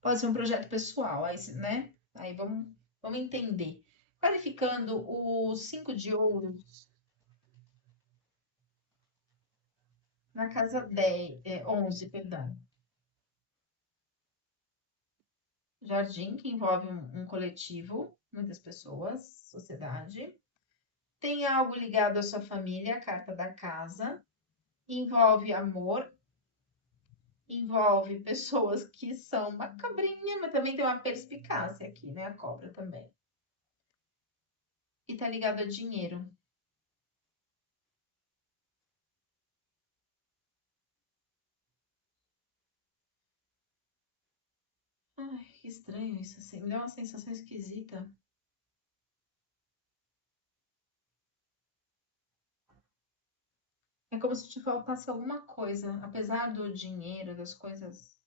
Pode ser um projeto pessoal, aí, né? Aí vamos entender. Qualificando o 5 de ouros na casa 10, 11, perdão. Jardim, que envolve um coletivo, muitas pessoas, sociedade. Tem algo ligado à sua família, a carta da casa. Envolve amor, envolve pessoas que são uma cabrinha, mas também tem uma perspicácia aqui, né? A cobra também. E tá ligado a dinheiro. Ai, que estranho isso, assim. Me deu uma sensação esquisita. É como se te faltasse alguma coisa. Apesar do dinheiro, das coisas.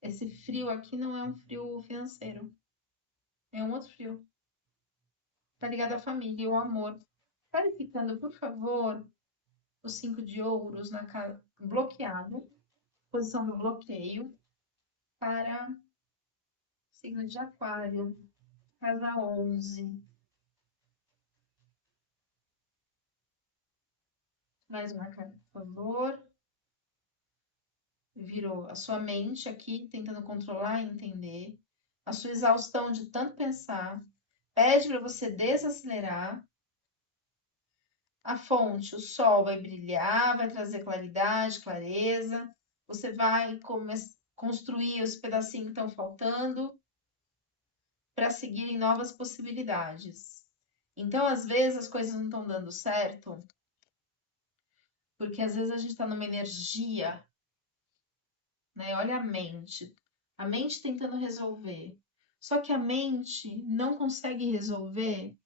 Esse frio aqui não é um frio financeiro. É um outro frio. Tá ligado à família e ao amor. Clarificando, por favor, o 5 de ouros na casa bloqueado, posição do bloqueio para signo de aquário, casa 11. Mais uma carta, por favor. Virou a sua mente aqui, tentando controlar e entender. A sua exaustão de tanto pensar. Pede para você desacelerar. A fonte, o sol vai brilhar, vai trazer claridade, clareza. Você vai construir os pedacinhos que estão faltando para seguirem novas possibilidades. Então, às vezes, as coisas não estão dando certo, porque às vezes a gente está numa energia, né? Olha a mente tentando resolver. Só que a mente não consegue resolver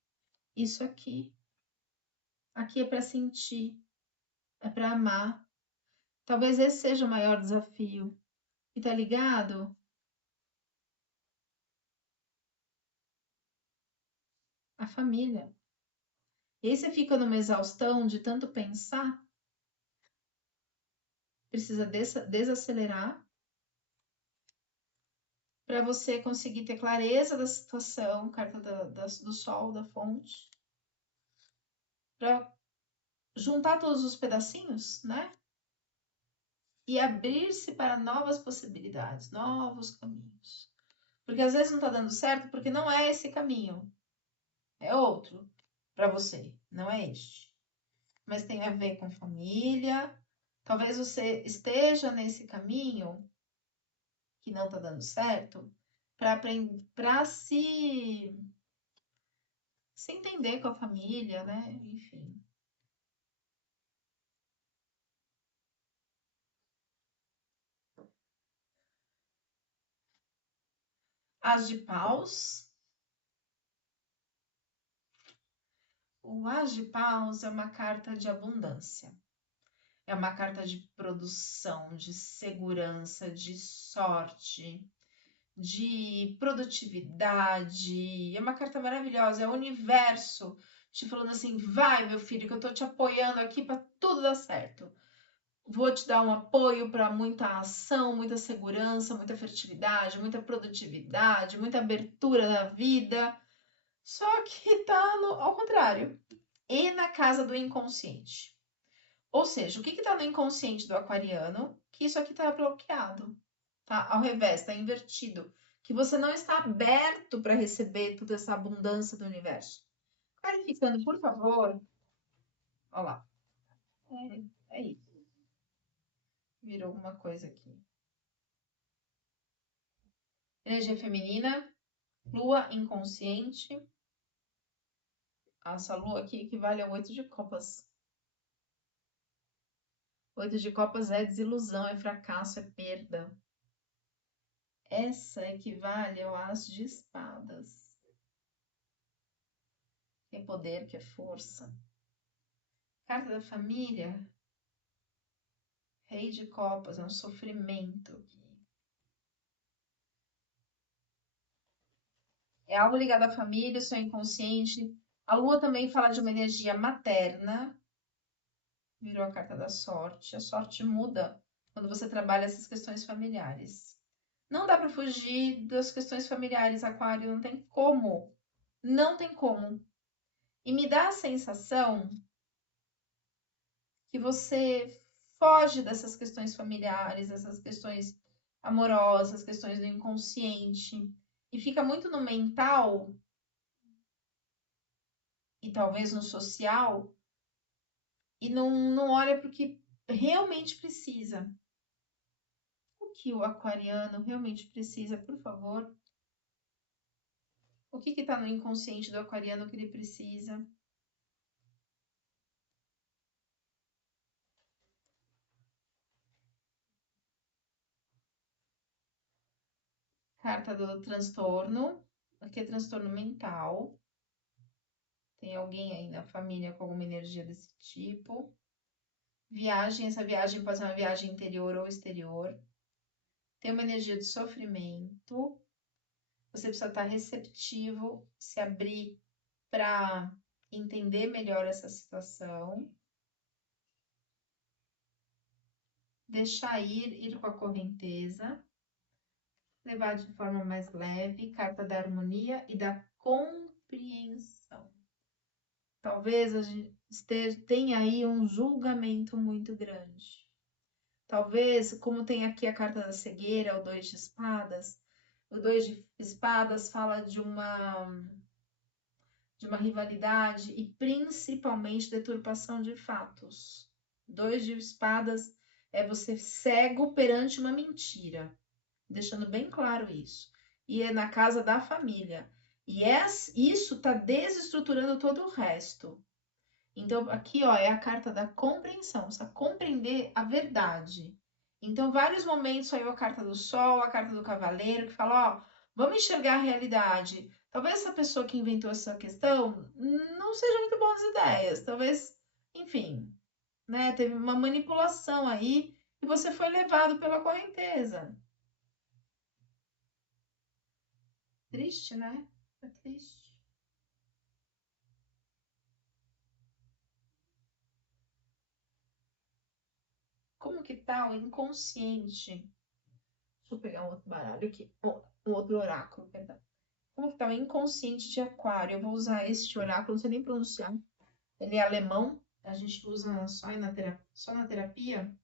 isso aqui. Aqui é para sentir, é para amar. Talvez esse seja o maior desafio. E tá ligado? A família. E aí você fica numa exaustão de tanto pensar, precisa desacelerar para você conseguir ter clareza da situação, carta do sol, da fonte, para juntar todos os pedacinhos, né? E abrir-se para novas possibilidades, novos caminhos. Porque às vezes não tá dando certo porque não é esse caminho, é outro para você, não é este. Mas tem a ver com família. Talvez você esteja nesse caminho que não tá dando certo para se entender com a família, né? Enfim. As de paus. O As de paus é uma carta de abundância. É uma carta de produção, de segurança, de sorte, de produtividade. É uma carta maravilhosa. É o universo te falando assim: vai, meu filho, que eu tô te apoiando aqui para tudo dar certo. Vou te dar um apoio para muita ação, muita segurança, muita fertilidade, muita produtividade, muita abertura na vida. Só que tá ao contrário. E na casa do inconsciente. Ou seja, o que está no inconsciente do aquariano? Que isso aqui está bloqueado, tá? Ao revés, está invertido. Que você não está aberto para receber toda essa abundância do universo. Clarificando, por favor. Olha lá. É isso. Virou alguma coisa aqui. Energia feminina, lua inconsciente. Essa lua aqui equivale ao 8 de copas. 8 de copas é desilusão, é fracasso, é perda. Essa equivale ao as de espadas. Que é poder, que é força. Carta da família, rei de copas, é um sofrimento aqui. É algo ligado à família, seu inconsciente. A lua também fala de uma energia materna. Virou a carta da sorte. A sorte muda quando você trabalha essas questões familiares. Não dá para fugir das questões familiares, Aquário, não tem como. Não tem como. E me dá a sensação que você foge dessas questões familiares, dessas questões amorosas, questões do inconsciente, e fica muito no mental e talvez no social, e não olha para o que realmente precisa. O que o aquariano realmente precisa, por favor? O que está no inconsciente do aquariano que ele precisa? Carta do transtorno. Aqui é transtorno mental. Tem alguém aí na família com alguma energia desse tipo. Viagem, essa viagem pode ser uma viagem interior ou exterior. Tem uma energia de sofrimento. Você precisa estar receptivo, se abrir para entender melhor essa situação. deixar ir com a correnteza, levar de forma mais leve, carta da harmonia e da compreensão. Talvez a gente tenha aí um julgamento muito grande. Talvez, como tem aqui a carta da cegueira, o dois de espadas, o dois de espadas fala de uma rivalidade e principalmente deturpação de fatos. Dois de espadas é você cego perante uma mentira, deixando bem claro isso. E é na casa da família. E isso está desestruturando todo o resto. Então, aqui, ó, é a carta da compreensão, você compreender a verdade. Então, vários momentos saiu a carta do Sol, a carta do Cavaleiro, que fala, ó, vamos enxergar a realidade. Talvez essa pessoa que inventou essa questão não seja muito boas ideias. Talvez, enfim, né, teve uma manipulação aí e você foi levado pela correnteza. Triste, né? É triste. Como que tá o inconsciente? Deixa eu pegar um outro baralho aqui, um outro oráculo, perdão. Como que tá o inconsciente de Aquário? Eu vou usar este oráculo, não sei nem pronunciar. Ele é alemão, a gente usa só na terapia,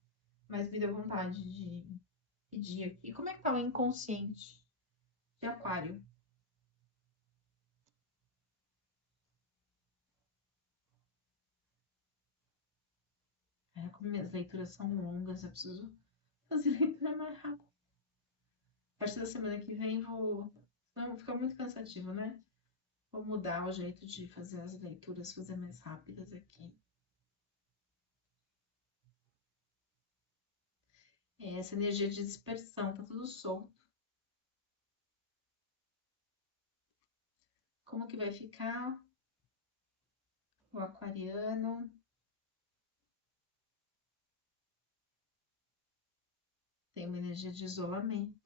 mas me deu vontade de pedir aqui. Como é que tá o inconsciente de Aquário? É, como minhas leituras são longas, eu preciso fazer leitura mais rápido. A partir da semana que vem vou. Não, fica muito cansativo, né? Vou mudar o jeito de fazer as leituras, fazer mais rápidas aqui. É, essa energia de dispersão, tá tudo solto. Como que vai ficar o aquariano? Tem uma energia de isolamento.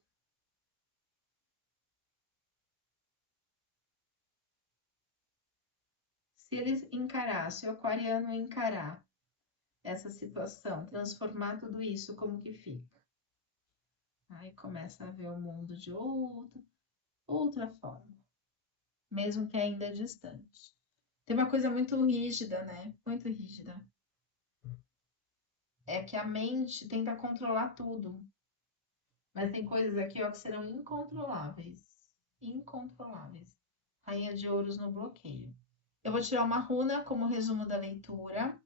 Se ele encarar, se o aquariano encarar essa situação, transformar tudo isso, como que fica? Aí começa a ver o mundo de outra forma, mesmo que ainda distante. Tem uma coisa muito rígida, né? Muito rígida. É que a mente tenta controlar tudo. Mas tem coisas aqui, ó, que serão incontroláveis. Incontroláveis. Rainha de ouros no bloqueio. Eu vou tirar uma runa como resumo da leitura.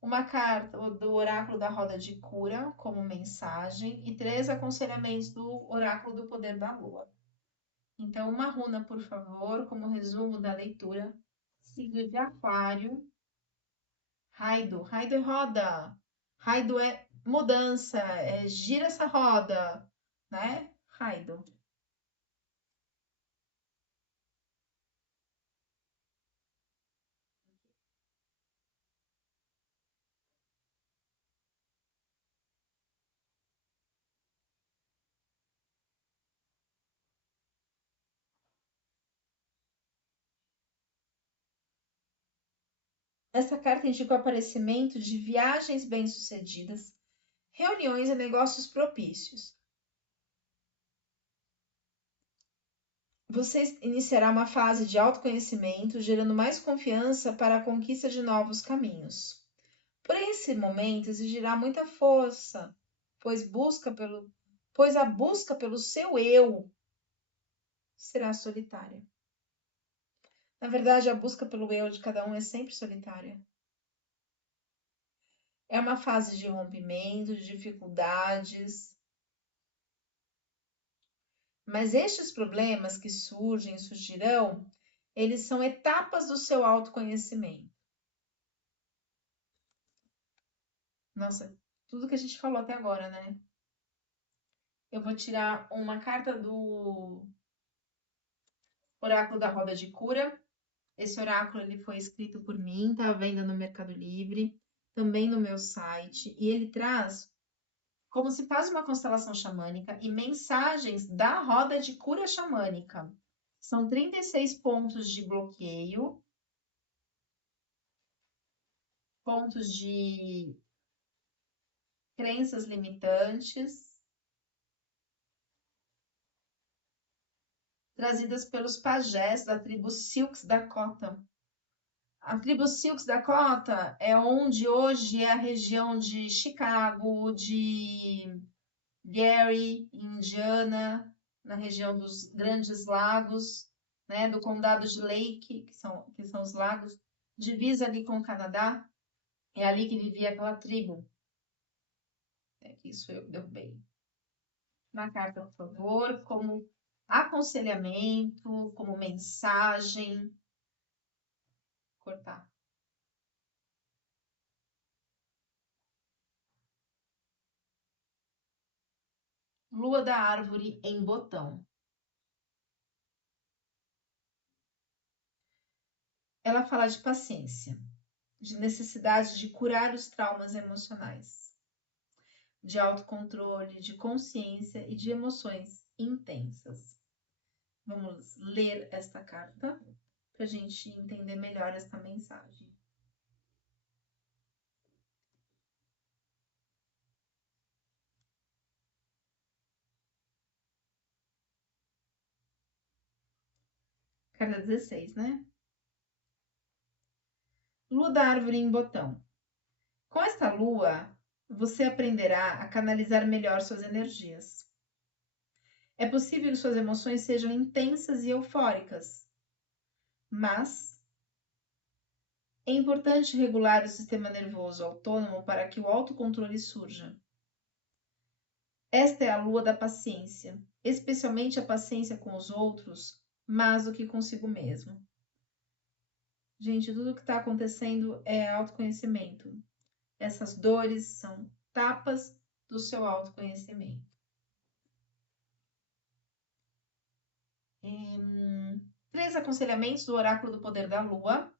Uma carta do oráculo da roda de cura como mensagem e 3 aconselhamentos do oráculo do poder da lua. Então, uma runa, por favor, como resumo da leitura. Signo de Aquário. Raido. Raido é roda. Raido é mudança. É gira essa roda, né? Raido. Essa carta indica o aparecimento de viagens bem-sucedidas, reuniões e negócios propícios. Você iniciará uma fase de autoconhecimento, gerando mais confiança para a conquista de novos caminhos. Porém, esse momento exigirá muita força, pois a busca pelo seu eu será solitária. Na verdade, a busca pelo eu de cada um é sempre solitária. É uma fase de rompimento, de dificuldades, mas estes problemas que surgirão, eles são etapas do seu autoconhecimento. Nossa, tudo que a gente falou até agora, né? Eu vou tirar uma carta do oráculo da roda de cura. Esse oráculo ele foi escrito por mim, tá à venda no Mercado Livre, também no meu site, e ele traz como se faz uma constelação xamânica e mensagens da roda de cura xamânica. São 36 pontos de bloqueio, pontos crenças limitantes, trazidas pelos pajés da tribo Sioux Dakota. A tribo Sioux Dakota é onde hoje é a região de Chicago, de Gary, Indiana, na região dos Grandes Lagos, né, do condado de Lake, que são os lagos, divisa ali com o Canadá, é ali que vivia aquela tribo. É que isso eu deu bem. Na carta, por favor, como aconselhamento, como mensagem. Cortar. Lua da árvore em botão. Ela fala de paciência, de necessidade de curar os traumas emocionais, de autocontrole, de consciência e de emoções intensas. Vamos ler esta carta para a gente entender melhor esta mensagem. Carta 16, né? Lua da árvore em botão. Com esta lua, você aprenderá a canalizar melhor suas energias. É possível que suas emoções sejam intensas e eufóricas, mas é importante regular o sistema nervoso autônomo para que o autocontrole surja. Esta é a lua da paciência, especialmente a paciência com os outros, mais do que consigo mesmo. Gente, tudo que está acontecendo é autoconhecimento. Essas dores são tapas do seu autoconhecimento. 3 aconselhamentos do Oráculo do Poder da Lua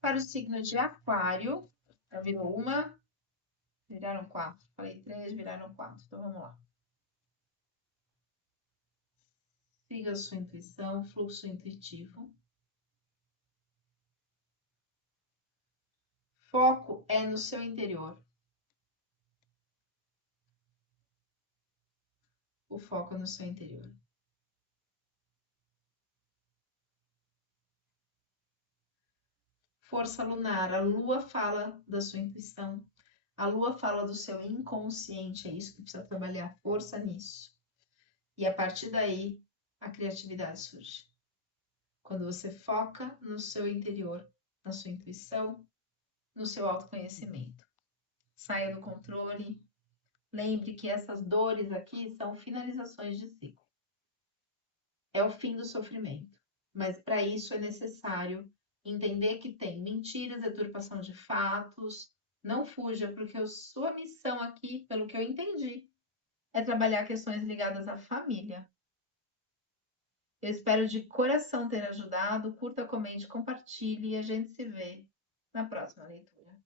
para o signo de Aquário. Já virou uma, viraram 4. Falei 3, viraram 4. Então vamos lá. Siga a sua intuição, fluxo intuitivo. Foco é no seu interior. O foco é no seu interior. Força lunar. A lua fala da sua intuição. A lua fala do seu inconsciente. É isso que precisa trabalhar. Força nisso. E a partir daí, a criatividade surge. Quando você foca no seu interior, na sua intuição, no seu autoconhecimento. Saia do controle. Lembre que essas dores aqui são finalizações de ciclo. É o fim do sofrimento. Mas para isso é necessário entender que tem mentiras, deturpação de fatos. Não fuja, porque a sua missão aqui, pelo que eu entendi, é trabalhar questões ligadas à família. Eu espero de coração ter ajudado. Curta, comente, compartilhe e a gente se vê na próxima leitura.